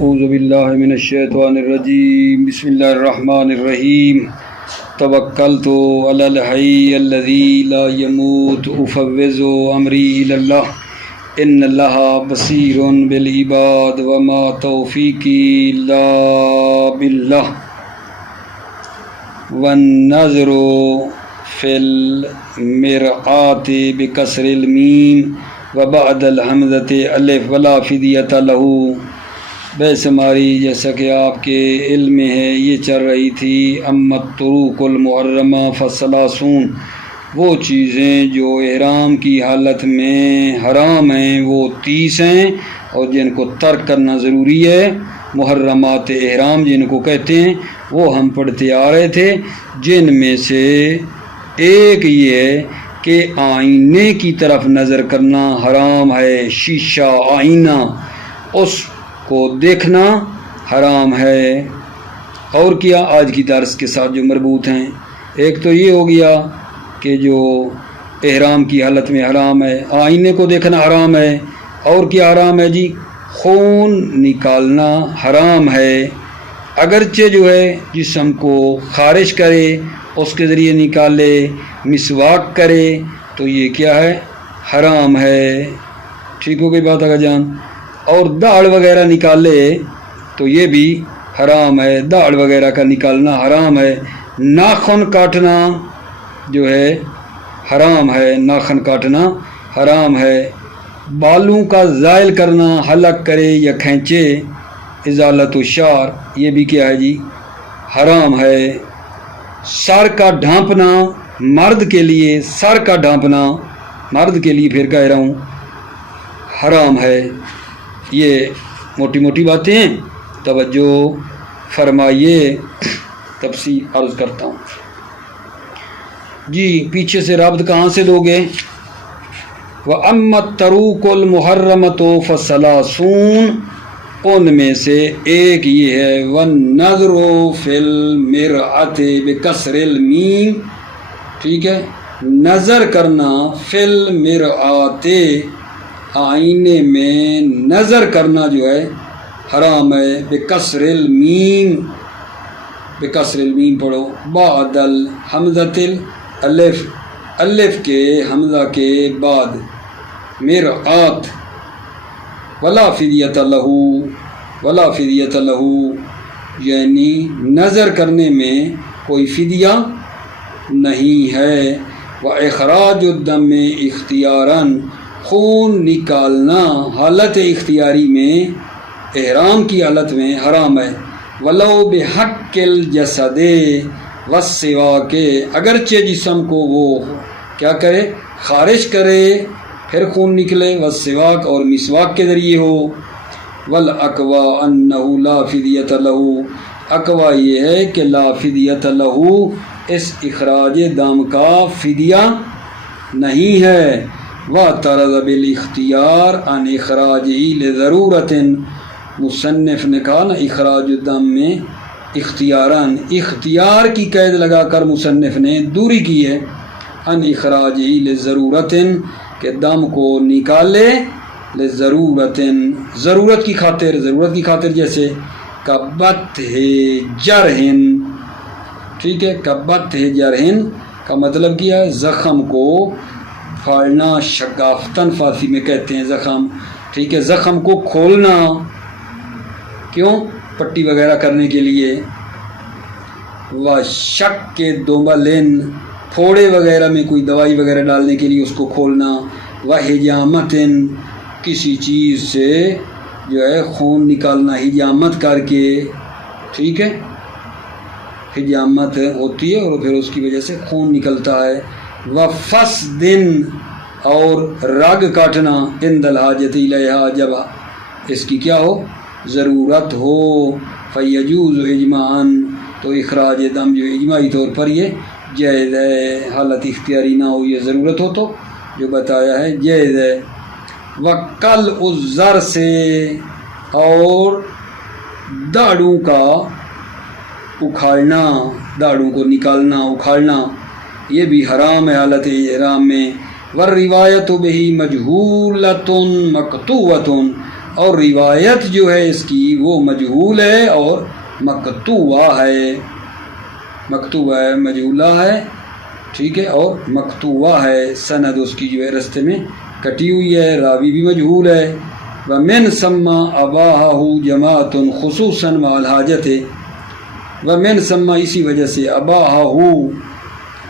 اعوذ باللہ من الشیطان الرجیم بسم اللہ الرحمن الرحیم توکلت علی الحی الذی لا یموت افوض امری الی اللہ ان اللہ بصیر بالعباد وما توفیقی الا باللہ والنظر فی المرآۃ بکسر المیم وبعد الحمزۃ الف ولا فدیۃ لہ۔ بحث ہماری جیسا کہ آپ کے علم میں ہے یہ چل رہی تھی امت طروق المحرمہ فثلاثون، وہ چیزیں جو احرام کی حالت میں حرام ہیں وہ 30 ہیں اور جن کو ترک کرنا ضروری ہے، محرمات احرام جن کو کہتے ہیں، وہ ہم پڑھتے آ رہے تھے، جن میں سے ایک یہ ہے کہ آئینے کی طرف نظر کرنا حرام ہے، شیشہ آئینہ اس کو دیکھنا حرام ہے۔ اور کیا آج کی درس کے ساتھ جو مربوط ہیں، ایک تو یہ ہو گیا کہ جو احرام کی حالت میں حرام ہے، آئینے کو دیکھنا حرام ہے، اور کیا حرام ہے جی؟ خون نکالنا حرام ہے، اگرچہ جو ہے جسم کو خارج کرے، اس کے ذریعے نکالے، مسواک کرے تو یہ کیا ہے؟ حرام ہے۔ ٹھیک ہو گئی بات آگا جان؟ اور داڑھ وغیرہ نکالے تو یہ بھی حرام ہے، داڑھ وغیرہ کا نکالنا حرام ہے۔ ناخن کاٹنا جو ہے حرام ہے، ناخن کاٹنا حرام ہے۔ بالوں کا زائل کرنا، حلق کرے یا کھینچے، ازالت الشعر، یہ بھی کیا ہے جی؟ حرام ہے۔ سر کا ڈھانپنا مرد کے لیے، سر کا ڈھانپنا مرد کے لیے پھر کہہ رہا ہوں حرام ہے۔ یہ موٹی موٹی باتیں ہیں، توجہ فرمائیے، تفصیل عرض کرتا ہوں جی۔ پیچھے سے رابط کہاں سے دو گے؟ وَأَمَّا الطَّرُوقُ الْمُحَرَّمَةُ فَثَلَاثُونَ، ان میں سے ایک یہ ہے وَالنَّظْرُ فِي الْمِرْآةِ بِكَسْرِ الْمِيم، ٹھیک ہے، نظر کرنا فی المرآۃ، آئینے میں نظر کرنا جو ہے حرام ہے، بکسر المیم، بکسر المیم پڑھو، بعد الحمزۃ الالف، الف کے حمزہ کے بعد، مرآت، ولا فدیۃ لہ، ولا فدیۃ لہ، یعنی نظر کرنے میں کوئی فدیہ نہیں ہے۔ وَإِخْرَاجُ الدَّمِ اختیاراً، خون نکالنا حالت اختیاری میں، احرام کی حالت میں حرام ہے۔ وَلَوْ بِحَقِّ الْجَسَدِ وَالسِّوَاكِ، اگرچہ جسم کو وہ کیا کرے؟ خارج کرے، پھر خون نکلے، والسواک، اور مسواک کے ذریعے ہو۔ وَالْأَقْوَى أَنَّهُ لَا فِدْيَةَ لَهُ، اقوا یہ ہے کہ لا فدیۃ لہ، اس اخراج دم کا فدیہ نہیں ہے۔ وَاعْتَرَضَ بِالِاخْتِيَارِ عَنْ إِخْرَاجِهِ لِضَرُورَةٍ، مصنف نے کہا نا اخراج الدم میں اختیاراً، اختیار کی قید لگا کر مصنف نے دوری کی ہے، عن إخراجِهِ لِضَرُورَةٍ، کہ دم کو نکالے، لِضَرُورَةٍ، ضرورت کی خاطر، ضرورت کی خاطر، جیسے کبتہ جرحن، ٹھیک ہے، کبتہ جرحن کا مطلب کیا ہے؟ زخم کو پھاڑنا، شگافتن فارسی میں کہتے ہیں زخم، ٹھیک ہے، زخم کو کھولنا، کیوں؟ پٹی وغیرہ کرنے کے لیے۔ وَشَقِّ دُبَلٍ، پھوڑے وغیرہ میں کوئی دوائی وغیرہ ڈالنے کے لیے اس کو کھولنا۔ وَحِجَامَةٍ، کسی چیز سے جو ہے خون نکالنا حجامت کر کے، ٹھیک ہے، حجامت ہوتی ہے اور پھر اس کی وجہ سے خون نکلتا ہے۔ وَفَسْدٍ، اور رگ کاٹنا، عند الحاجۃ الیہا، جب اس کی کیا ہو؟ ضرورت ہو۔ فیجوز اجماعاً، تو اخراج دم جو اجماعی طور پر یہ جائز ہے، حالت اختیاری نہ ہو، یہ ضرورت ہو تو جو بتایا ہے جائز ہے۔ وَقَلْعُ الضَّرْسِ، اور داڑھوں کا اکھاڑنا، داڑھوں کو نکالنا، اکھاڑنا، یہ بھی حرام ہے حالت احرام میں۔ وَالرِّوَایَةُ بِهِ مَجْهُولَةٌ مَقْطُوعَةٌ، اور روایت جو ہے اس کی وہ مجہول ہے اور مقطوعہ ہے، مقطوعہ ہے، مجہولہ ہے، ٹھیک ہے، اور مقطوعہ ہے، سند اس کی جو ہے رستے میں کٹی ہوئی ہے، راوی بھی مجہول ہے۔ ومن سما اباہہ جماعت خصوصاً مع الحاجت، ومن سما اسی وجہ سے اباہہ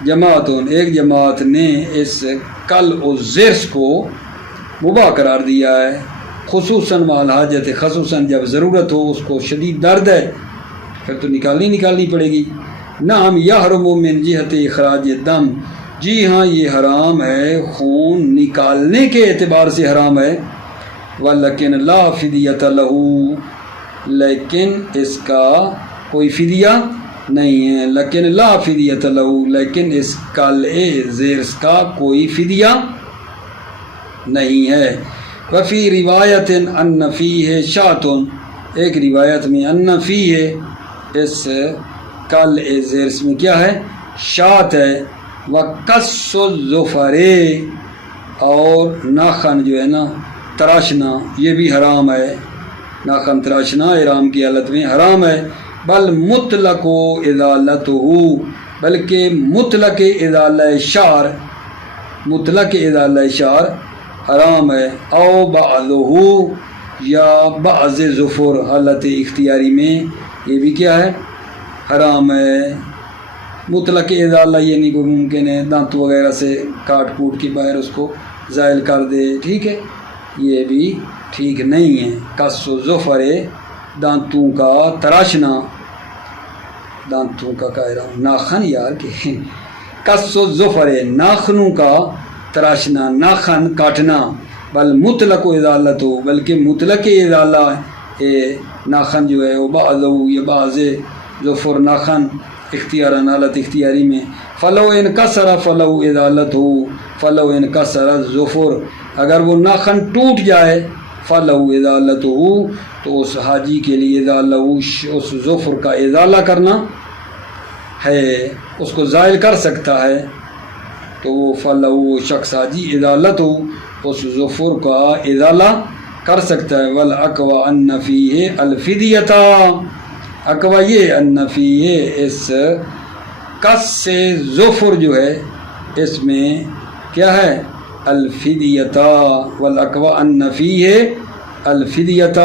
جماعت ایک جماعت نے اس کل و زرس کو مباح قرار دیا ہے، خصوصاً مع الحاجت، خصوصاً جب ضرورت ہو، اس کو شدید درد ہے پھر تو نکالنی پڑے گی۔ نعم یحرم من جہت اخراج الدم، جی ہاں یہ حرام ہے، خون نکالنے کے اعتبار سے حرام ہے۔ ولیکن لا فدیۃ لہ، لیکن اس کا کوئی فدیہ نہیں ہے، لیکن لا فدیۃ لہ، لیکن اس قلع زیرس کا کوئی فدیہ نہیں ہے۔ وفی روایت ان فیہ شاۃ، ایک روایت میں ان فیہ، اس قلع زیرس میں کیا ہے؟ شاۃ ہے۔ وقص الظفر، اور ناخن جو ہے نا تراشنا، یہ بھی حرام ہے، ناخن تراشنا احرام کی حالت میں حرام ہے۔ بل مطلق ازالتہ، بلکہ مطلق ازالہ شعر، مطلق ازالہ شعر حرام ہے۔ او بعضہ، یا بعض ظفر، حالت اختیاری میں یہ بھی کیا ہے؟ حرام ہے۔ مطلق ازالہ یعنی کوئی ممکن ہے دانت وغیرہ سے کاٹ کوٹ کے باہر اس کو زائل کر دے، ٹھیک ہے، یہ بھی ٹھیک نہیں ہے۔ قص و ظفر، دانتوں کا تراشنا، دانتوں کا کہہ رہا ہوں، ناخن یار کہ قص و ظفر، ناخنوں کا تراشنا، ناخن کاٹنا۔ بل مطلق ازالت ہو، بلکہ مطلق ازالہ ناخن جو ہے وہ بعض یا بعض ظفر ناخن اختیاراً، حالت اختیاری میں۔ فلو انکسر فلو ازالت ہو، فلو انکسر ظفر، اگر وہ ناخن ٹوٹ جائے، فلو ازالت ہو، تو اس حاجی کے لیے ازالہ، اس ظفر کا ازالہ کرنا ہے، اس کو زائل کر سکتا ہے، تو وہ فلو شخص حاجی ازالت ہو، اس ظفر کا ازالہ کر سکتا ہے۔ والاقوی ان فیہ الفدیۃ، اقوی یہ ان فیہ، اس قص سے ظفر جو ہے اس میں کیا ہے؟ الفدیۃ۔ والاقوی ان فیہ الفدیۃ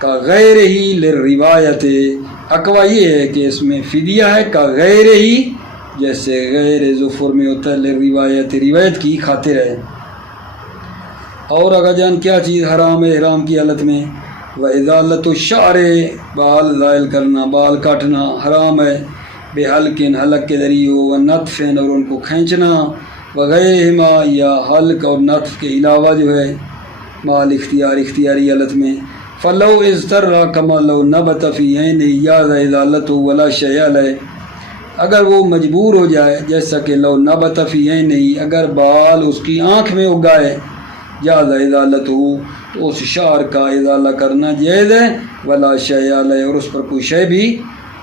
کا غیر ہی للروایت، اقوی یہ ہے کہ اس میں فدیہ ہے، کا غیر ہی، جیسے غیر ظفر میں ہوتا ہے للروایت، روایت کی خاطر ہے۔ اور اگر جان کیا چیز حرام ہے احرام کی حالت میں؟ وَإِزَالَةُ الشَّعْرِ، بال زائل کرنا، بال کاٹنا حرام ہے، بے حلقن، حلق کے ذریعے، وَنَطْفٍ، اور ان کو کھینچنا، وغیرہما، یا حلق اور نطف کے علاوہ جو ہے مال اختیار، اختیاری حالت میں۔ فلو اضطر کما لو نبت فی عینہ جاز ازالتہ ولا شیء علیہ، اگر وہ مجبور ہو جائے، جیسا کہ لو نبت فی عینہ، اگر بال اس کی آنکھ میں اگائے، جاز ازالتہ، تو اس شعر کا ازالہ کرنا جائز ہے، ولا شیء علیہ، اور اس پر کوئی شے بھی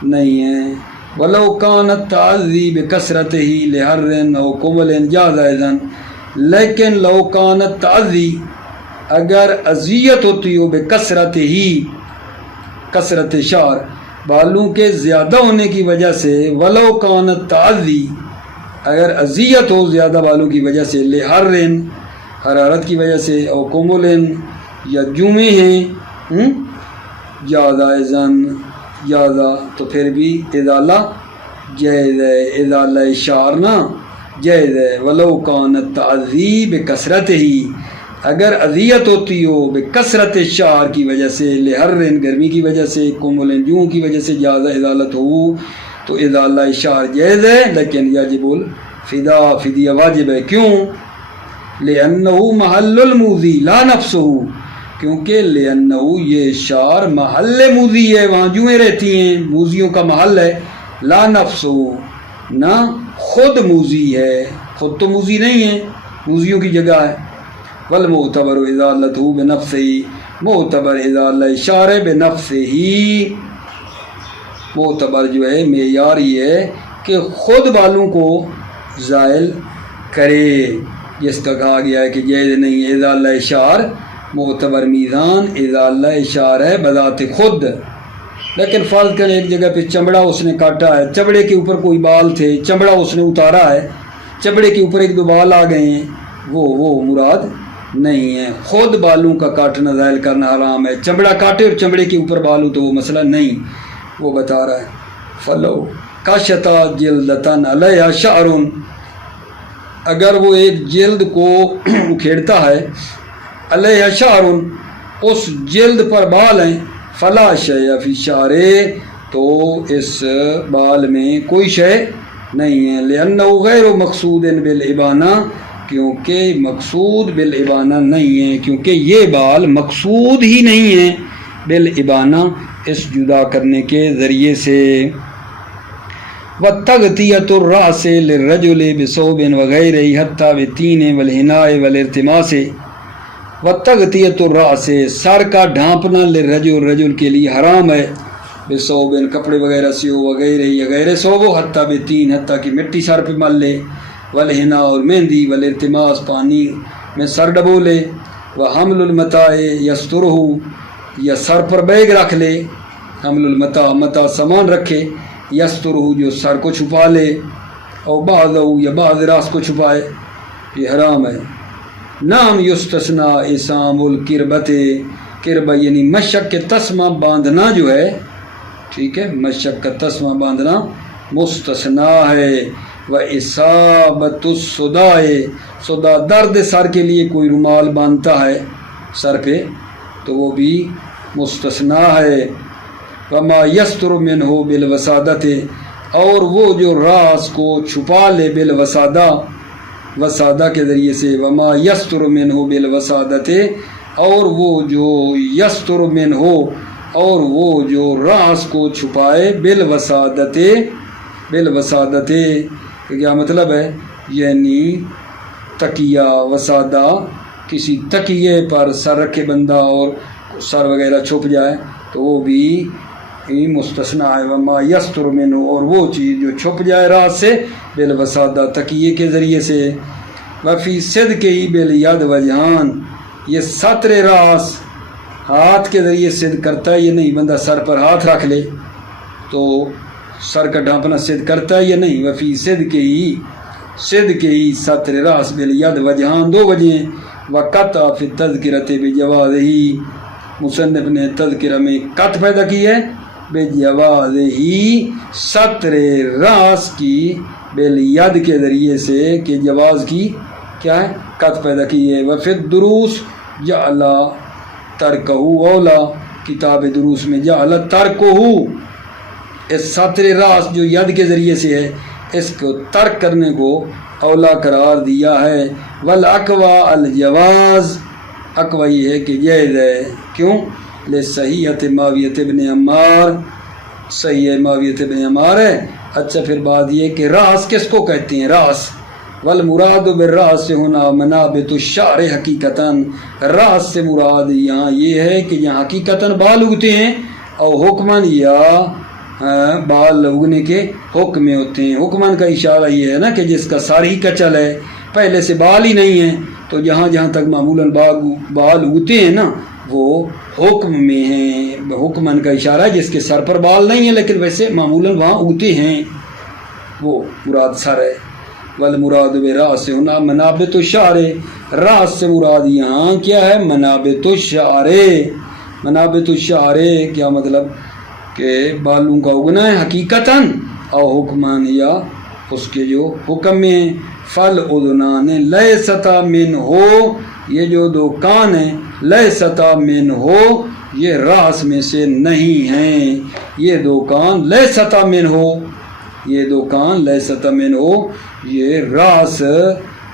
نہیں ہے۔ ولو کانت تعزی بکثرتہ لحر او کمل جاز ایضاً، لیکن لو کانت تعزی، اگر اذیت ہوتی ہو بکثرت ہی، کثرت شعر، بالوں کے زیادہ ہونے کی وجہ سے، ولو کانت تعزی، اگر اذیت ہو زیادہ بالوں کی وجہ سے، لحرن، حرارت کی وجہ سے، او کملن، یا جمعے ہیں، زیادہ ایزن، زیادہ، تو پھر بھی ازالہ جائز ہے، ازالہ شعر نا جائز ہے۔ ولو کانت تعزی بکثرت ہی، اگر اذیت ہوتی ہو بکثرت شعر کی وجہ سے، لحرن، گرمی کی وجہ سے، کملن، جوں کی وجہ سے زیادہ ازالت ہو، تو ازالہ شعر جائز ہے، لیکن یجب الفدا، فدیہ واجب ہے۔ کیوں؟ لأنہ محل الموذی لا نفسہ، کیونکہ لأنہ یہ شعر محل موذی ہے، وہاں جوئیں رہتی ہیں، موذیوں کا محل ہے، لا نفسہ، نہ خود موذی ہے، خود تو موذی نہیں ہے، موذیوں کی جگہ ہے۔ والمعتبر ازالتہ بنفسہ، معتبر ازالہ شعر بنفسہ، معتبر جو ہے معیار یہ ہے کہ خود بالوں کو زائل کرے، جس کا کہا گیا ہے کہ جائز نہیں ہے ازالہ شعر معتبر میزان اضالہ اشارہ ہے بذات خود. لیکن فرض کریں ایک جگہ پہ چمڑا اس نے کاٹا ہے، چمڑے کے اوپر کوئی بال تھے، چمڑا اس نے اتارا ہے، چمڑے کے اوپر ایک دو بال آ گئے ہیں، وہ مراد نہیں ہے. خود بالوں کا کاٹنا ظاہر کرنا حرام ہے. چمڑا کاٹے اور چمڑے کے اوپر بال ہو تو وہ مسئلہ نہیں، وہ بتا رہا ہے. فلو کاشتا جلدتن علیہ شعر، اگر وہ ایک جلد کو اکھیڑتا ہے، علیہ شعر، اس جلد پر بال ہیں، فلا شیء فی شعر، تو اس بال میں کوئی شے نہیں ہے. لأنہ غیر مقصود بالابانہ، کیونکہ مقصود بالابانہ نہیں ہے، کیونکہ یہ بال مقصود ہی نہیں ہے بالابانہ، اس جدا کرنے کے ذریعے سے. وَتَغْطِيَةُ الرَّأْسِ لِلرَّجُلِ بِثَوْبٍ وَغَيْرِهِ حَتَّى بِالتِّينِ وَالْحِنَاءِ وَالِارْتِمَاسِ. وَتَغْطِيَةُ الرَّأْسِ، سر کا ڈھانپنا، لِلرَّجُلِ رجل کے لیے حرام ہے، بِثَوْبٍ کپڑے وغیرہ سے ہو، وغیرہ غیر ثوب ہو، حتیٰ بِالتِّین حتیٰ کہ مٹی سر پہ مل لے، والحناء اور مہندی، والارتماس پانی میں سر ڈبو لے، وحمل المتاع یسترہ، یا سر پر بیگ رکھ لے، حمل المتاع متاع سامان رکھے، یسترہ جو سر کو چھپا لے، او بعضہ یا بعض راس کو چھپائے، یہ حرام ہے. نام یستثنا اسام القربت، قربہ یعنی مشق کے تسمہ باندھنا جو ہے، ٹھیک ہے، مشق کا تسمہ باندھنا مستثنا ہے. و اصابت الصداع، صداع درد سر کے لیے کوئی رومال باندھتا ہے سر پہ تو وہ بھی مستثنا ہے. وما یستر منہ بالوسادت، اور وہ جو راز کو چھپا لے بالوسادہ، وسادہ کے ذریعے سے، وما یستر منہ بالوسادت، اور وہ جو یستر منہ، اور وہ جو راز کو چھپائے بالوسادت، بالوسادت کیا مطلب ہے؟ یعنی تکیہ، وسادہ کسی تکیے پر سر رکھے بندہ اور سر وغیرہ چھپ جائے تو وہ بھی مستثنا ہے. وما یستر منہ، اور وہ چیز جو چھپ جائے راز سے، بالوسادہ تکیے کے ذریعے سے. وفی صدقہ بالید وجہان، یہ ستر راز ہاتھ کے ذریعے صدق کرتا ہے، یہ نہیں بندہ سر پر ہاتھ رکھ لے تو سر کا ڈھانپنا صدق کرتا ہے، یہ نہیں. وفی صدقہ ستر راس بالید وجہان، دو وجہیں. وقطع فی التذکرۃ بجوازہ، مصنف نے تذکرہ میں قط پیدا کی ہے، بجوازہ ستر راس کی، بالید کے ذریعے سے، کہ جواز کی کیا ہے؟ قط پیدا کی ہے. وفی الدروس جعل ترکہ اولا، کتاب دروس میں جعل ترکہ، اس ستر راس جو ید کے ذریعے سے ہے اس کو ترک کرنے کو اولا قرار دیا ہے. والاقوی الجواز، اقوی یہ ہے کہ جائز ہے. کیوں؟ لصحیحۃ معاویہ بن عمار، صحیح معاویہ بن عمار ہے. اچھا پھر بات یہ کہ راس کس کو کہتے ہیں؟ راس، والمراد بالراس ہونا منابت الشعر حقیقتاً، راس سے مراد یہاں یہ ہے کہ یہاں حقیقتاً بال اگتے ہیں، اور حکماً یا بال اگنے کے حکم میں ہوتے ہیں. حکماً کا اشارہ یہ ہے نا کہ جس کا سر ہی کچل ہے، پہلے سے بال ہی نہیں ہیں، تو جہاں جہاں تک معمولاً بال اگتے ہیں نا وہ حکم میں ہیں. حکماً کا اشارہ ہے جس کے سر پر بال نہیں ہیں لیکن ویسے معمولاً وہاں اگتے ہیں، وہ مراد سر ہے. والمراد براس ہونا منابت الشعر، راس سے مراد یہاں کیا ہے؟ منابت الشعر. منابت الشعر کیا مطلب؟ کہ بالوں کا اگنا ہے حقیقتاً، اور حکمان یا اس کے جو حکم میں. فل اذنان لیستا من ہو، یہ جو دو کان ہیں، لیستا من ہو، یہ راس میں سے نہیں ہیں. یہ دو کان لیستا من ہو، یہ دو کان لیستا من ہو، یہ راس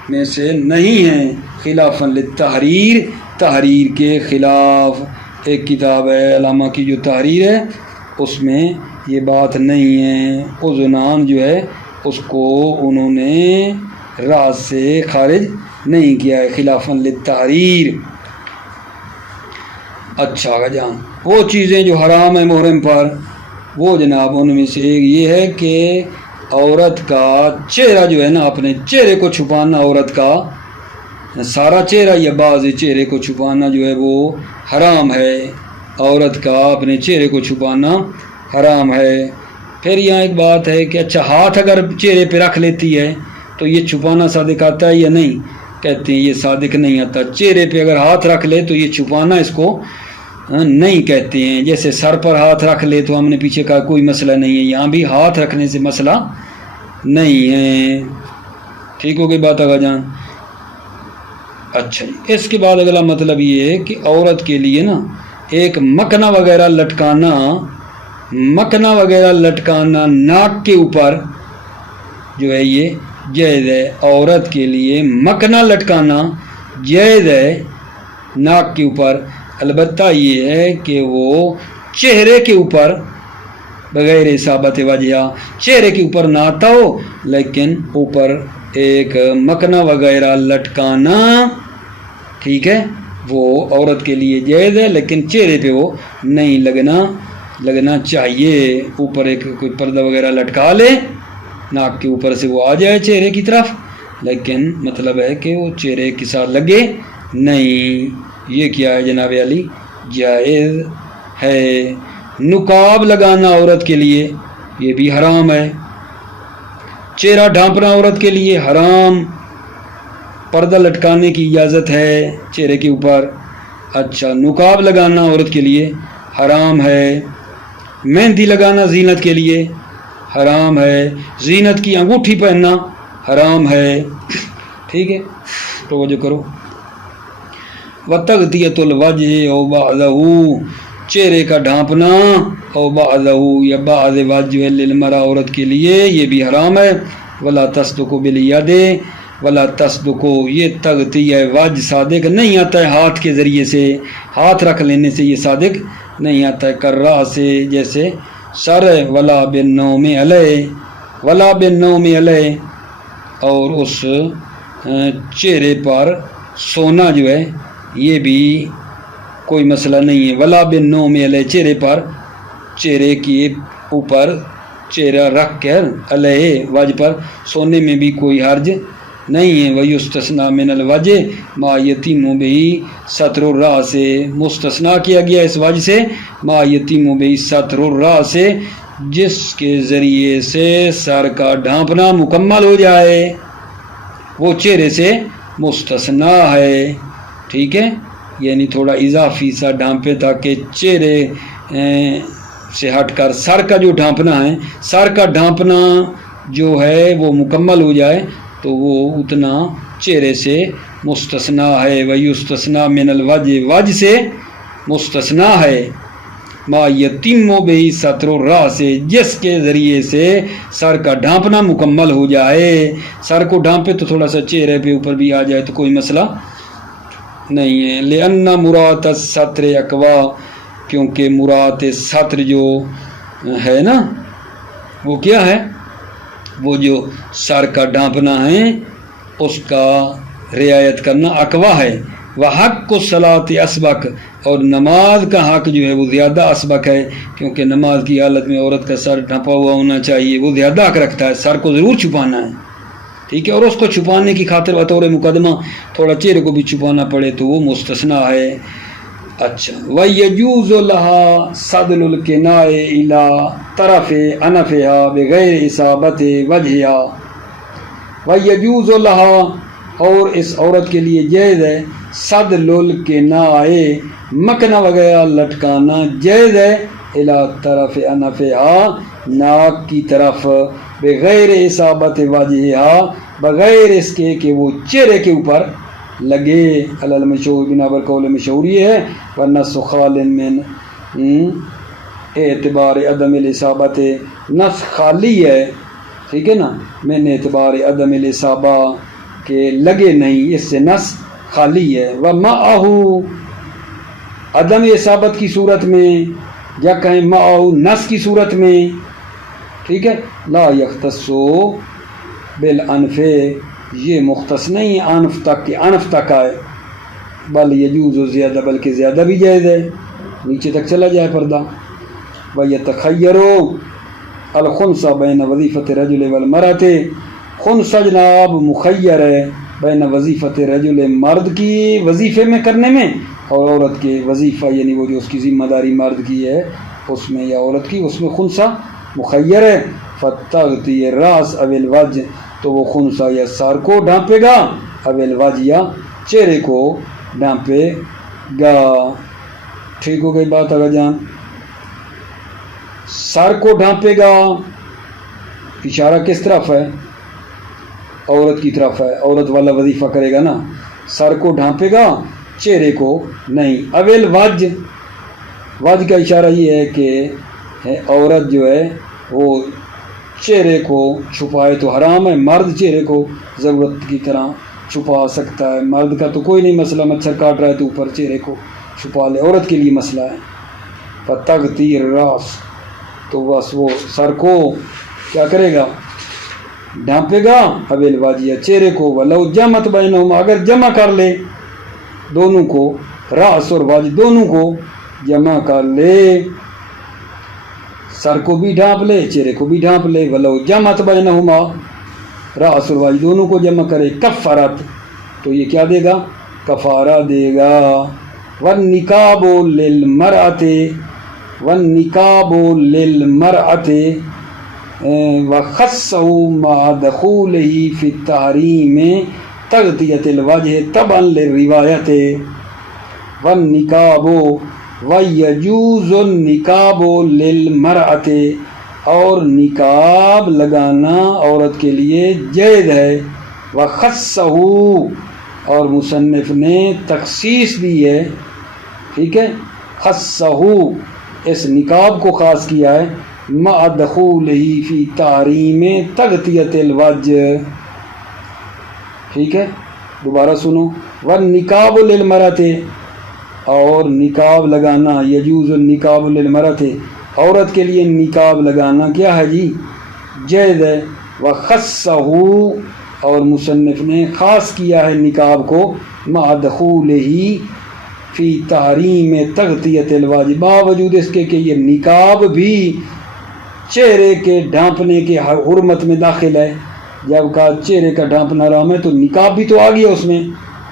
میں سے نہیں ہیں. خلافاً للتحریر، تحریر کے خلاف. ایک کتاب ہے علامہ کی جو تحریر ہے اس میں یہ بات نہیں ہے. اذنان جو ہے اس کو انہوں نے راز سے خارج نہیں کیا ہے، خلافاً للتحریر. اچھا جان، وہ چیزیں جو حرام ہیں محرم پر، وہ جناب ان میں سے ایک یہ ہے کہ عورت کا چہرہ جو ہے نا، اپنے چہرے کو چھپانا عورت کا سارا چہرہ یا بعض چہرے کو چھپانا جو ہے وہ حرام ہے، عورت کا اپنے چہرے کو چھپانا حرام ہے۔ پھر یہاں ایک بات ہے کہ اچھا ہاتھ اگر چہرے پہ رکھ لیتی ہے تو یہ چھپانا صادق آتا ہے یا نہیں؟ کہتے ہیں یہ صادق نہیں آتا، چہرے پہ اگر ہاتھ رکھ لے تو یہ چھپانا اس کو نہیں کہتے ہیں۔ جیسے سر پر ہاتھ رکھ لے تو ہم نے پیچھے کہا کوئی مسئلہ نہیں ہے، یہاں بھی ہاتھ رکھنے سے مسئلہ نہیں ہے۔ ٹھیک ہو گئی بات آگا جان؟ اچھا جی، اس کے بعد اگلا مطلب یہ ہے کہ عورت کے لیے نا ایک مکنا وغیرہ لٹکانا ناک کے اوپر جو ہے یہ جائز ہے۔ عورت کے لیے مکنا لٹکانا جائز ہے ناک کے اوپر، البتہ یہ ہے کہ وہ چہرے کے اوپر بغیر اصابت وجہ، چہرے کے اوپر نہ آتا ہو لیکن اوپر ایک مکنا وغیرہ لٹکانا، ٹھیک ہے، وہ عورت کے لیے جائز ہے، لیکن چہرے پہ وہ نہیں لگنا چاہیے۔ اوپر ایک کوئی پردہ وغیرہ لٹکا لے، ناک کے اوپر سے وہ آ جائے چہرے کی طرف، لیکن مطلب ہے کہ وہ چہرے کے ساتھ لگے نہیں۔ یہ کیا ہے جناب علی؟ جائز ہے۔ نقاب لگانا عورت کے لیے یہ بھی حرام ہے۔ چہرہ ڈھانپنا عورت کے لیے حرام، پردہ لٹکانے کی اجازت ہے چہرے کے اوپر۔ اچھا، نقاب لگانا عورت کے لیے حرام ہے۔ مہندی لگانا زینت کے لیے حرام ہے۔ زینت کی انگوٹھی پہننا حرام ہے۔ ٹھیک ہے، توجہ کرو۔ وَتَغْطِيَةُ الْوَجْهِ أَوْ بَعْضَهُ، چہرے کا ڈھانپنا، او بعضه یا بعض وجہ جو ہے للمرأة عورت کے لیے یہ بھی حرام ہے۔ ولا تصدق بالید، ولا تصدق، یہ تغطیہ وجہ صادق نہیں آتا ہے ہاتھ کے ذریعے سے، ہاتھ رکھ لینے سے یہ صادق نہیں آتا ہے۔ کرا سے جیسے سر، ولا بالنوم علیہ، ولا بالنوم علیہ، اور اس چہرے پر سونا جو ہے یہ بھی کوئی مسئلہ نہیں ہے۔ ولا بالنوم علیہ، چہرے پر، چہرے کے اوپر چہرہ رکھ کر علیہ وجہ پر سونے میں بھی کوئی حرج نہیں ہے۔ وَيُسْتَثْنَى مِنَ الْوَجْهِ مَا يَتِمُّ بِهِ سَتْرُ الرَّأْسِ، مستثنیٰ کیا گیا اس وجہ سے مَا يَتِمُّ بِهِ سَتْرُ الرَّأْسِ، جس کے ذریعے سے سر کا ڈھانپنا مکمل ہو جائے، وہ چہرے سے مستثنیٰ ہے۔ ٹھیک ہے، یعنی تھوڑا اضافی سا ڈھانپے تاکہ چہرے سے ہٹ کر سر کا جو ڈھانپنا ہے، سر کا ڈھانپنا جو ہے وہ مکمل ہو جائے تو وہ اتنا چہرے سے مستثنیٰ ہے۔ وَيُسْتَثْنَى مِنَ الْوَجْهِ، وجہ سے مستثنیٰ ہے۔ مَا يَتِمُّ بِهِ سَتْرُ الرَّأْسِ، جس کے ذریعے سے سر کا ڈھانپنا مکمل ہو جائے۔ سر کو ڈھانپے تو تھوڑا سا چہرے پہ اوپر بھی آ جائے تو کوئی مسئلہ نہیں ہے۔ لِأَنَّ مُرَادَ السَّتْرِ اقوا، کیونکہ مراد سطر جو ہے نا وہ کیا ہے؟ وہ جو سر کا ڈھانپنا ہے اس کا رعایت کرنا اقوا ہے۔ وحق الصلاۃ اسبق، اور نماز کا حق جو ہے وہ زیادہ اسبق ہے، کیونکہ نماز کی حالت میں عورت کا سر ڈھانپا ہوا ہونا چاہیے، وہ زیادہ حق رکھتا ہے، سر کو ضرور چھپانا ہے۔ ٹھیک ہے، اور اس کو چھپانے کی خاطر بطور مقدمہ تھوڑا چہرے کو بھی چھپانا پڑے تو وہ مستثنیٰ ہے۔ اچھا، وَيَجُوزُ لَهَا سَدْلُ الْكِنَاءِ إِلَى طَرَفِ أَنْفِهَا بِغَيْرِ إِصَابَةِ وَجْهِهَا۔ وَيَجُوزُ لَهَا، اور اس عورت کے لیے جائز ہے، سَدْلُ الْكِنَاءِ، مکنا وغیرہ لٹکانا جائز ہے، إِلَى طَرَفِ أَنْفِهَا، ناک کی طرف، بغیر اصابت وجہها، بغیر اس کے کہ وہ چہرے کے اوپر لگے۔ المشہور، بنا بر قول مشہور یہ ہے، وَالنَّصُ خَالٍ مِّن اعتبار عدم الاصابت، نص خالی ہے، ٹھیک ہے نا، من اعتبار عدم الاصابہ، کہ لگے نہیں، اس سے نص خالی ہے۔ وَمَعَهُ، عدم اصابت کی صورت میں، یا کہیں معه نص کی صورت میں، ٹھیک ہے، لا یختص بالانف، یہ مختص نہیں انف تک کہ انف تک آئے، بل یجوز زیادہ، بلکہ زیادہ بھی جائز ہے، نیچے تک چلا جائے پردہ۔ وَيَتَخَيَّرُ الْخُنْسَ بَيْنَ وَظِيفَةِ الرَّجُلِ وَالْمَرْأَةِ، خنسا جناب مخیر ہے، بین وظیفت رجل مرد کی وظیفے میں کرنے میں اور عورت کے وظیفہ یعنی وہ جو اس کی ذمہ داری مرد کی ہے اس میں یا عورت کی اس میں خنثی مخیر ہے. فتغطی الراس او الوجه تو وہ خنثی یا سر کو ڈھانپے گا او الوجه یا چہرے کو ڈھانپے گا. ٹھیک ہو گئی بات آگا جان. سر کو ڈھانپے گا اشارہ کس طرف ہے؟ عورت کی طرف ہے. عورت والا وظیفہ کرے گا نا. سر کو ڈھانپے گا چہرے کو نہیں. اویل وج کا اشارہ یہ ہے کہ عورت جو ہے وہ چہرے کو چھپائے تو حرام ہے. مرد چہرے کو ضرورت کی طرح چھپا سکتا ہے. مرد کا تو کوئی نہیں مسئلہ, مچھر کاٹ رہا ہے تو اوپر چہرے کو چھپا لے. عورت کے لیے مسئلہ ہے. فتغطی الراس تو بس وہ سر کو کیا کرے گا؟ ڈھانپے گا. اویل واجیہ چہرے کو. ولو جمعت بینہما اگر جمع کر لے دونوں کو, راس اور واج دونوں کو جمع کر لے, سر کو بھی ڈھانپ لے چہرے کو بھی ڈھانپ لے. ولو جمعت بینہما راس اور واج دونوں کو جمع کرے. کفارت تو یہ کیا دے گا؟ کفارہ دے گا. والنکاب للمرأۃ والنکاب للمرأۃ وخصہ مع دخولہ فی التحریم تغطیۃ الوجہ تبعا للروایت. والنکاب ویجوز النکاب للمرأۃ اور نکاب لگانا عورت کے لیے جائز ہے. وخصہ اور مصنف نے تخصیص دی ہے. ٹھیک ہے, خصہ اس نکاب کو خاص کیا ہے. مع دخولہ فی تحریم تغطیۃ الوجہ. ٹھیک ہے, دوبارہ سنو. والنکاب للمرأۃ اور نکاب لگانا, یجوز النکاب للمرأۃ عورت کے لیے نکاب لگانا کیا ہے جی؟ جائز ہے. وخصہ اور مصنف نے خاص کیا ہے نکاب کو مع دخولہ فی تحریم تغطیۃ الوجہ باوجود اس کے کہ یہ نکاب بھی چہرے کے ڈھانپنے کے حرمت میں داخل ہے. جب کا چہرے کا ڈھانپنا حرام ہے تو نکاب بھی تو آ گیا اس میں.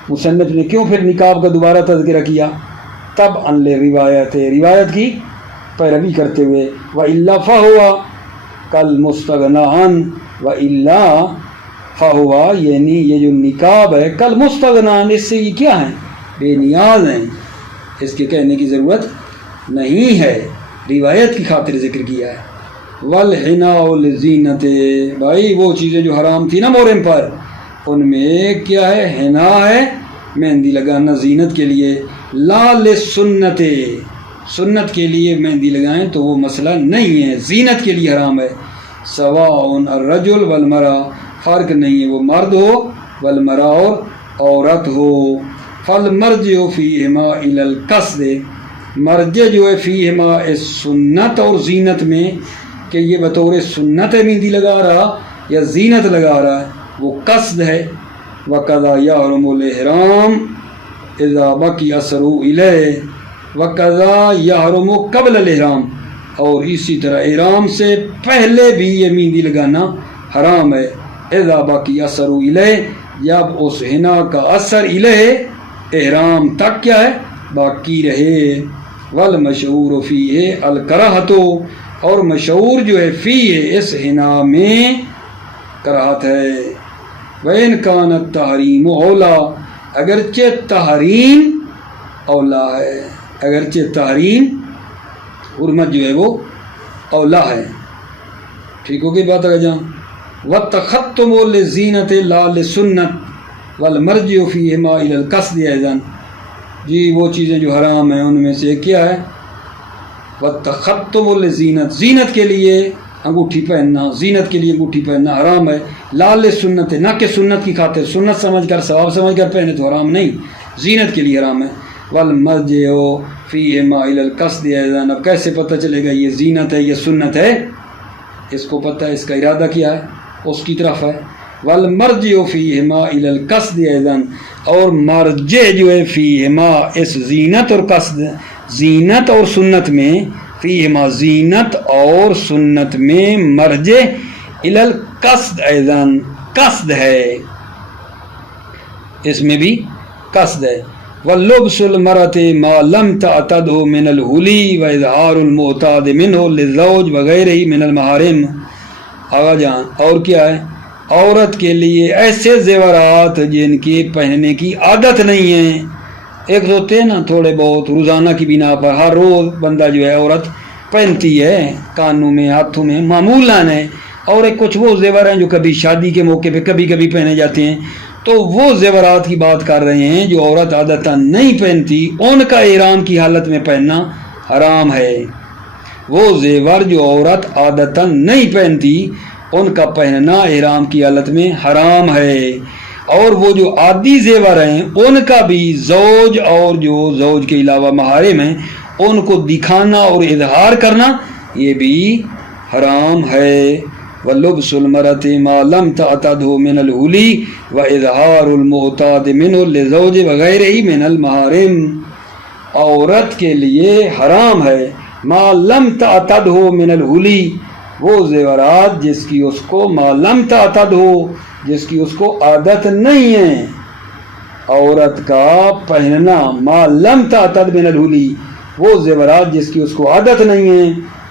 مصنف نے کیوں پھر نکاب کا دوبارہ تذکرہ کیا؟ تب ان لے روایت روایت کی پیروی کرتے ہوئے. وَإِلَّا فَهُوَ كَالْمُسْتَغْنَىٰ عَنْهُ وَإِلَّا فَهُوَ یعنی یہ جو نکاب ہے كَالْمُسْتَغْنَىٰ عَنْهُ اس سے یہ کیا ہیں؟ بے نیاز ہیں, اس کے کہنے کی ضرورت نہیں ہے. روایت کی خاطر ذکر کیا ہے. وَالْحِنَاءُ لِلزِّينَةِ بھائی وہ چیزیں جو حرام تھی نا محرم پر ان میں کیا ہے؟ حنا ہے, مہندی لگانا زینت کے لیے. لا للسنت سنت کے لیے مہندی لگائیں تو وہ مسئلہ نہیں ہے, زینت کے لیے حرام ہے. سواء الرجل والمرأة فرق نہیں ہے وہ مرد ہو والمرأة اور عورت ہو. فالمرجع فیہما الی القصد مرجع جو ہے فیہما اس سنت اور زینت میں کہ یہ بطور سنت ہے مہندی لگا رہا یا زینت لگا رہا ہے وہ قصد ہے. وَقَضَى يَحْرُمُ الْإِحْرَامُ اِذَا بَقِيَ أَثَرُهُ إِلَيْهِ وَقَضَى يَحْرُمُ قَبْلَ الْإِحْرَامِ اور اسی طرح احرام سے پہلے بھی یہ مہندی لگانا حرام ہے. اِذَا بَقِيَ أَثَرُهُ إِلَيْهِ جب اس حنا کا اثر اِلَيْهِ احرام تک کیا ہے باقی رہے. وَالْمَشْهُورُ فِيهِ الْكَرَاهَةُ اور مشہور جو ہے فِيهِ اس حنا میں کراہت ہے. وَإِنْ كَانَ التَّحْرِيمُ أَوْلَىٰ اگرچہ تحریم اولا ہے, اگرچہ تحریم حرمت جو ہے وہ اولا ہے. ٹھیک ہو گئی بات آگے جان. وَالتَّخَتُّمُ لِلزِّينَةِ لَا لِلسُنَّةِ وَالْمَرْجِعُ فِيهِمَا إِلَى الْقَصْدِ أَيْضًا جی وہ چیزیں جو حرام ہیں ان میں سے کیا ہے؟ وَالتَّخَتُّمُ لِلزِّينَةِ زینت کے لیے انگوٹھی پہننا, زینت کے لیے انگوٹھی پہننا حرام ہے. لال سنت نہ کہ سنت کی خاطر سنت سمجھ کر ثواب سمجھ کر پہنے تو حرام نہیں, زینت کے لیے حرام ہے. والمرجع فیہما الی القصد ایضا اب کیسے پتہ چلے گا یہ زینت ہے یہ سنت ہے؟ اس کو پتہ ہے اس کا ارادہ کیا ہے اس کی طرف ہے. والمرجع فیہما الی القصد ایضا اور مرجع جو ہے فیہما اس زینت اور قصد زینت اور سنت میں فیہما زینت اور سنت میں مرجع الی القصد ایضا قصد ہے. اس میں بھی قصد ہے. وَاللُّبْسُ الْمَرَةِ مَا لَمْ تَعْتَدْهُ مِنَ الْحُلِي وَإِظْهَارُ الْمُعْتَادِ مِنْهُ لِلزَّوْجِ وَغَيْرِهِ مِنَ الْمَحَارِمِ. آگا جان اور کیا ہے؟ عورت کے لیے ایسے زیورات جن کی پہننے کی عادت نہیں ہے. ایک ہوتے ہیں نا تھوڑے بہت روزانہ کی بنا پر ہر روز بندہ جو ہے عورت پہنتی ہے، کانوں میں ہاتھوں میں معمولاً ہے. اور ایک کچھ وہ زیور ہیں جو کبھی شادی کے موقع پہ کبھی کبھی پہنے جاتے ہیں. تو وہ زیورات کی بات کر رہے ہیں جو عورت عادتاً نہیں پہنتی، ان کا احرام کی حالت میں پہننا حرام ہے. وہ زیور جو عورت عادتاً نہیں پہنتی ان کا پہننا احرام کی حالت میں حرام ہے. اور وہ جو عادی زیور ہیں ان کا بھی زوج اور جو زوج کے علاوہ محارم ہیں ان کو دکھانا اور اظہار کرنا یہ بھی حرام ہے. وَلُبْسُ الْمَرَةِ مَا لَمْ تَعْتَدْهُ مِنَ الْحُلِي وَإِظْهَارُ الْمُعْتَادِ مِنْهُ لِلزَّوْجِ وَغَيْرِهِ مِنَ الْمَحَارِمِ. عورت کے لیے حرام ہے ما لم تعتدہ من الحلی، وہ زیورات جس کی اس کو ما لم تعتدہ، جس کی اس کو عادت نہیں ہے عورت کا پہننا. ما لم تعتد من الحلی، وہ زیورات جس کی اس کو عادت نہیں ہے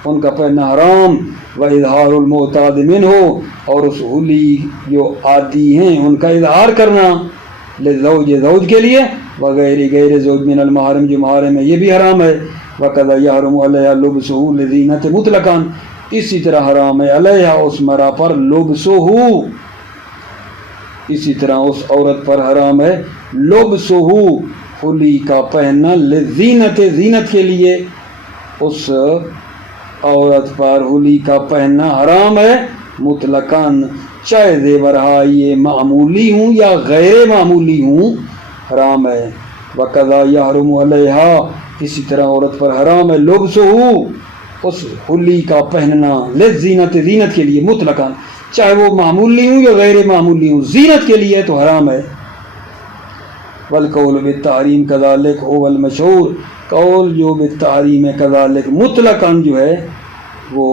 ان کا پہننا حرام. وَإِظْهَارُ الْمُعْتَادِ مِنْهُ، اور اس حلی جو عادی ہیں ان کا اظہار کرنا للزوج، زوج کے لیے، وغیر غیر زوج من المحارم، جو محارم ہے یہ بھی حرام ہے. وَقَدْ يَحْرُمُ عَلَيْهَا لُبْسُهُ لِزِينَةٍ مُطْلَقًا، اسی طرح حرام ہے علیہا اس مرا پر لبسہ، اسی طرح اس عورت پر حرام ہے لبسہ حلی کا پہننا، لزینت زینت کے لیے اس عورت پر حلی کا پہننا حرام ہے مطلقاً، چاہے زیورہا یہ معمولی ہوں یا غیر معمولی ہوں حرام ہے. وَقَضَا يَحْرُمُ عَلَيْهَا، اسی طرح عورت پر حرام ہے لبسہ اس حلی کا پہننا، لزینت زینت کے لیے مطلقاً، چاہے وہ معمولی ہوں یا غیر معمولی ہوں، زینت کے لیے تو حرام ہے. والقول بالتحریم کذالک هو المشہور، قول جو بالتحریم کذالک مطلقاً جو ہے وہ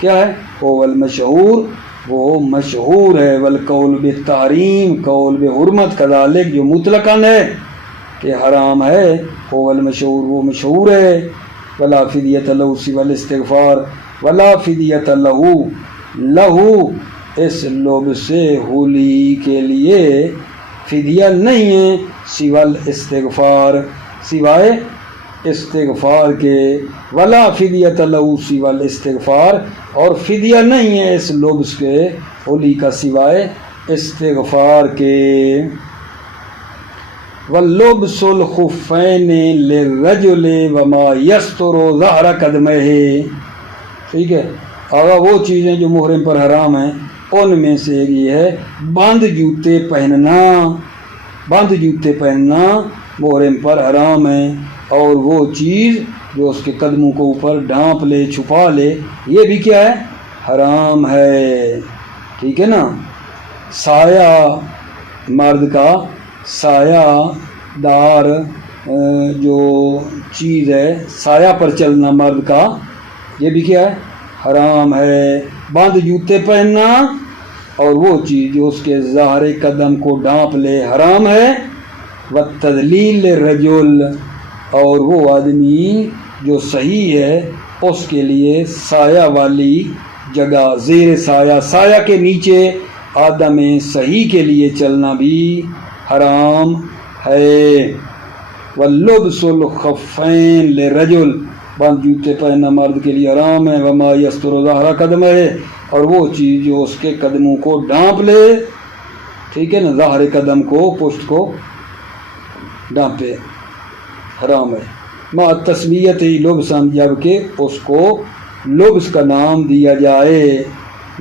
کیا ہے؟ هو المشہور، وہ مشہور ہے. والقول بالتحریم، قول بحرمت کذالک جو مطلقاً ہے کہ حرام ہے، هو المشہور وہ مشہور ہے. ولا فدیۃ لہ سوى الاستغفار، ولا فدیۃ لہ اس لبس حلی کے لیے فدیہ نہیں ہے، سوى الاستغفار سوائے استغفار کے. ولا فدیۃ لہ سوى الاستغفار، اور فدیہ نہیں ہے اس لبس کے حلی کا سوائے استغفار کے. وَاللُّبْسُ الْخُفَّيْنِ لِلرَّجُلِ وَمَا يَسْتُرُ ظَهْرَ قَدْمَيْهِ. ٹھیک ہے، آگا وہ چیزیں جو محرم پر حرام ہیں ان میں سے یہ ہے بند جوتے پہننا. بند جوتے پہننا محرم پر حرام ہے، اور وہ چیز جو اس کے قدموں کو اوپر ڈھانپ لے چھپا لے یہ بھی کیا ہے؟ حرام ہے. ٹھیک ہے نا. سایہ، مرد کا سایہ دار جو چیز ہے، سایہ پر چلنا مرد کا، یہ بھی کیا ہے؟ حرام ہے. بند جوتے پہننا اور وہ چیز جو اس کے ظاہر قدم کو ڈھانپ لے حرام ہے. وَالتَّذْلِيلِ لِلرَّجُلِ، اور وہ آدمی جو صحیح ہے اس کے لیے سایہ والی جگہ، زیر سایہ، سایہ کے نیچے آدم صحیح کے لیے چلنا بھی حرام ہے. وَاللُّبْسُ الْخُفَّيْنِ لِلرَّجُلِ، بند جوتے پہننا مرد کے لیے حرام ہے. وَمَا يَسْتُرُ ظَهْرَ قَدْمَيْهِ، اور وہ چیز جو اس کے قدموں کو ڈھانپ لے. ٹھیک ہے نا، ظاہر قدم کو، پشت کو ڈھانپے حرام ہے. ما تسمیت لبسن، جبکہ اس کو لبس کا نام دیا جائے.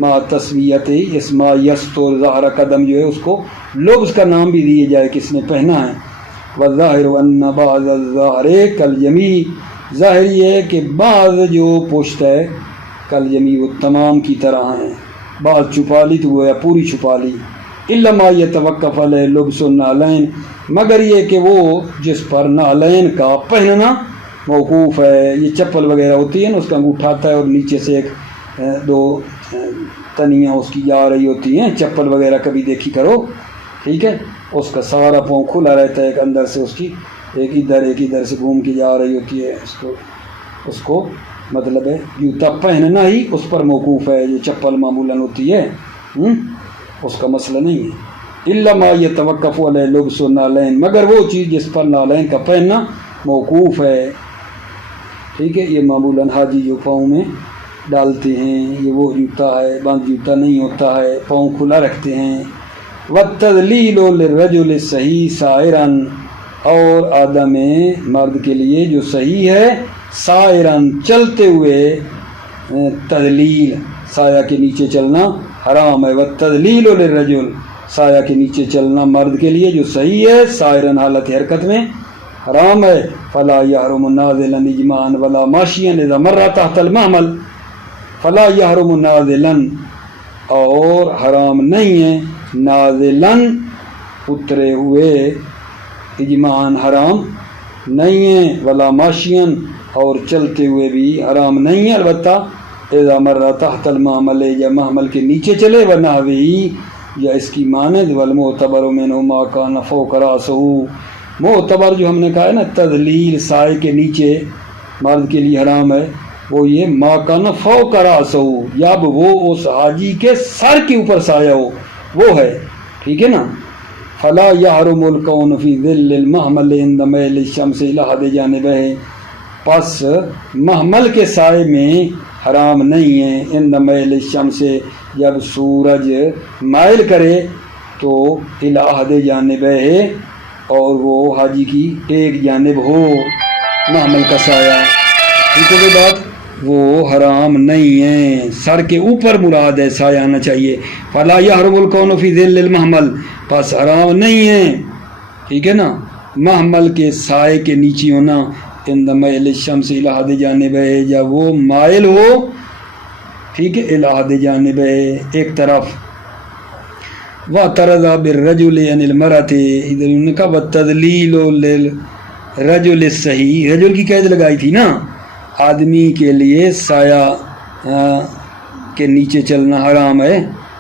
ما تسمیت اسما یستر ظاہر قدم جو ہے اس کو لبس کا نام بھی دیا جائے کس نے پہنا ہے. والظاہر ان بعض الظاہر کالجمی، ظاہر یہ ہے کہ بعض جو پشت ہے کالجمی وہ تمام کی طرح ہیں. بعض چھپا لی تو گویا پوری چھپا لی. الا ما یتوقف علیہ لبس النعلین، مگر یہ کہ وہ جس پر نعلین کا پہننا موقوف ہے. یہ چپل وغیرہ ہوتی ہے نا، اس کا انگوٹھا آتا ہے اور نیچے سے ایک دو تنیاں اس کی جا رہی ہوتی ہیں. چپل وغیرہ کبھی دیکھی کرو ٹھیک ہے، اس کا سارا پاؤں کھلا رہتا ہے، ایک اندر سے اس کی ایک ادھر سے گھوم کے جا رہی ہوتی ہے، اس کو مطلب ہے جوتا پہننا ہی اس پر موقوف ہے، جو چپل معمولاً ہوتی ہے اس کا مسئلہ نہیں ہے۔ الا ما یتوقف علیہ لبس النعلین، مگر وہ چیز جس پر نالین کا پہننا موقوف ہے، ٹھیک ہے، یہ معمولاً حاجی جو پاؤں میں ڈالتے ہیں، یہ وہ جوتا ہے، بند جوتا نہیں ہوتا ہے، پاؤں کھلا رکھتے ہیں۔ والتذلیل للرجل صحیح سائرن، اور آدم مرد کے لیے جو صحیح ہے سائرن چلتے ہوئے، تذلیل سایہ کے نیچے چلنا حرام ہے۔ والتذلیل للرجل، سایہ کے نیچے چلنا مرد کے لیے جو صحیح ہے سائرن حالت حرکت میں حرام ہے۔ فلا یحرم نازلا اجماعا ولا ماشیا اذا مر تحت المحمل، فلا یحرم نازلا، اور حرام نہیں ہے نازلاً اترے ہوئے، اجماعاً حرام نہیں ہے، ولا ماشین، اور چلتے ہوئے بھی حرام نہیں ہے، البتہ اذا مر تحت المحمل، یا محمل کے نیچے چلے، ونحوی، یا اس کی مانند، والمعتبر منہ ما کان فوق راسہ، معتبر جو ہم نے کہا ہے نا تذلیل سائے کے نیچے مرد کے لیے حرام ہے، وہ یہ ما کان فوق راسہ، یا وہ اس حاجی کے سر کے اوپر سایہ ہو، وہ ہے، ٹھیک ہے نا۔ فلا یحرم الکون فی ظل المحمل عند میل الشمس الی احد جانبہ، پس محمل کے سائے میں حرام نہیں ہے، عند میل الشمس، جب سورج مائل کرے تو الی احد جانبہ، اور وہ حاجی کی ایک جانب ہو محمل کا سایہ، ٹھیک ہے بات، وہ حرام نہیں ہے، سر کے اوپر مراد ہے، سایہ آنا چاہیے۔ فلا یحرم الکون فی ظل المحمل، پس حرام نہیں ہے، ٹھیک ہے نا، محمل کے سائے کے نیچے ہونا، عند میل الشمس الی احد جانبہ، جب وہ مائل ہو، ٹھیک ہے، الی احد جانبہ، ایک طرف۔ وَاعْتَرَضَ بِالرَّجُلِ عَنِ الْمَرْأَةِ، ادھر انہوں نے کہا وَالتَّذْلِيلُ لِلرَّجُلِ الصَّحِيحِ، رجل کی قید لگائی تھی نا، آدمی کے لیے سایہ کے نیچے چلنا حرام ہے۔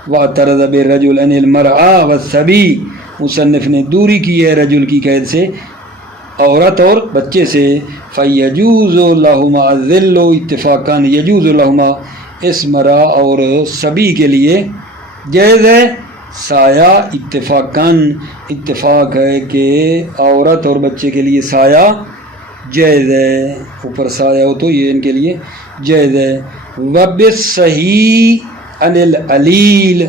وَاعْتَرَضَ بِالرَّجُلِ عَنِ الْمَرْأَةِ وَالصَّبِيِّ، مصنف نے دوری کی ہے رجل کی قید سے، عورت اور بچے سے۔ فَيَجُوزُ لَهُمَا الظِّلُّ اتفاقاً، یجوز لہما، اس مرا اور سبی کے لیے جائز ہے سایہ، اتفاقاً، اتفاق ہے کہ عورت اور بچے کے لیے سایہ جائز ہے، اوپر سایہ ہو تو یہ ان کے لیے جائز ہے۔ وَبِالصَّحِيحِ عَنِ الْعَلِيلِ،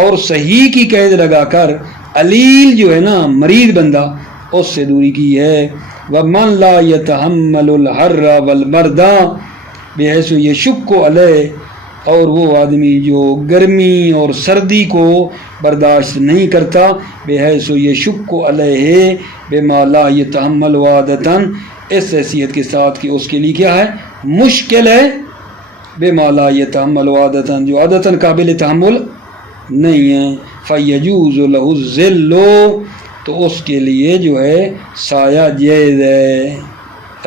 اور صحیح کی قید لگا کر علیل جو ہے نا مریض بندہ، اس سے دوری کی ہے۔ وَمَنْ لَا يَتَحَمَّلُ الْحَرَّ وَالْبَرْدَ بِحَيْثُ يَشُقُّ عَلَيْهِ، اور وہ آدمی جو گرمی اور سردی کو برداشت نہیں کرتا، بِحَيْثُ يَشُقُّ عَلَيْهِ بِمَا لَا يَتَحَمَّلُ عَادَةً، اس حیثیت کے ساتھ کہ اس کے لیے کیا ہے، مشکل ہے، بِمَا لَا يَتَحَمَّلُ عَادَةً، جو عادتاً قابل تحمل نہیں ہے۔ فَيَجُوزُ لَهُ الظِّلُّ، تو اس کے لیے جو ہے سایہ جائز ہے،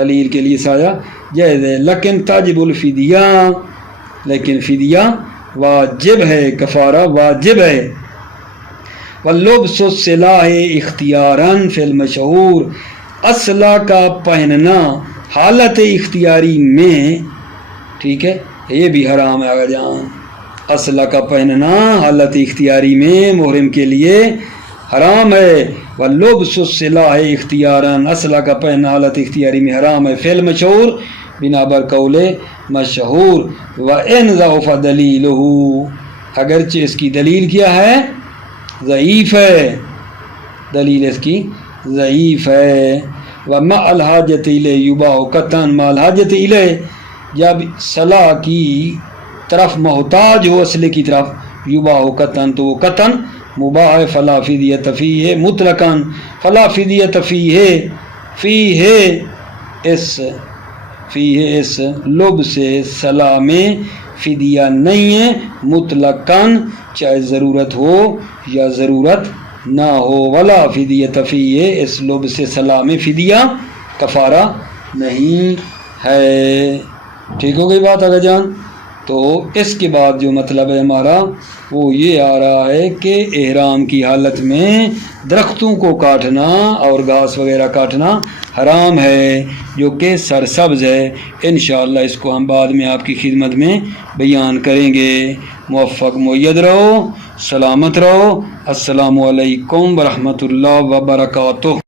علیل کے لیے سایہ جائز ہے۔ لیکن تاجب الفدیہ، لیکن فدیہ واجب ہے، کفارہ واجب ہے۔ وَاللُّبْسُ السِّلَاحِ اختیاراً فی المشہور، اسلحہ کا پہننا حالت اختیاری میں، ٹھیک ہے، یہ بھی حرام ہے آگا جان، اسلحہ کا پہننا حالت اختیاری میں محرم کے لیے حرام ہے۔ وَاللُّبْسُ السِّلَاحِ اختیاراً، اسلحہ کا پہننا حالت اختیاری میں حرام ہے، فی المشہور، بنا بر قول مشہور۔ وَإِنْ ضَعُفَ دَلِيلُهُ، اگرچہ اس کی دلیل کیا ہے، ضعیف ہے، دلیل اس کی ضعیف ہے۔ وَمَعَ الْحَاجَةِ إِلَيْهِ يُبَاحُ قَطْعًا، مَعَ الْحَاجَةِ إِلَيْهِ، جب صلاح کی طرف محتاج ہو، اسلحے کی طرف، یباح قطعاً، تو وہ قطعاً مباح ہے۔ فلا فدیۃ فیہ مطلقاً، فلا فدیۃ فیہ اس لب سے صلاح میں فدیہ نہیں ہے، مطلقاً، چاہے ضرورت ہو یا ضرورت نہ ہو۔ ولا فدیۃ فیہ، اس لب سے صلاح میں فدیہ کفارہ نہیں ہے۔ ٹھیک ہو گئی بات آگے جان؟ تو اس کے بعد جو مطلب ہے ہمارا وہ یہ آ رہا ہے کہ احرام کی حالت میں درختوں کو کاٹنا اور گھاس وغیرہ کاٹنا حرام ہے جو کہ سرسبز ہے. انشاءاللہ اس کو ہم بعد میں آپ کی خدمت میں بیان کریں گے. موفق مؤید رہو، سلامت رہو. السلام علیکم ورحمۃ اللہ وبرکاتہ.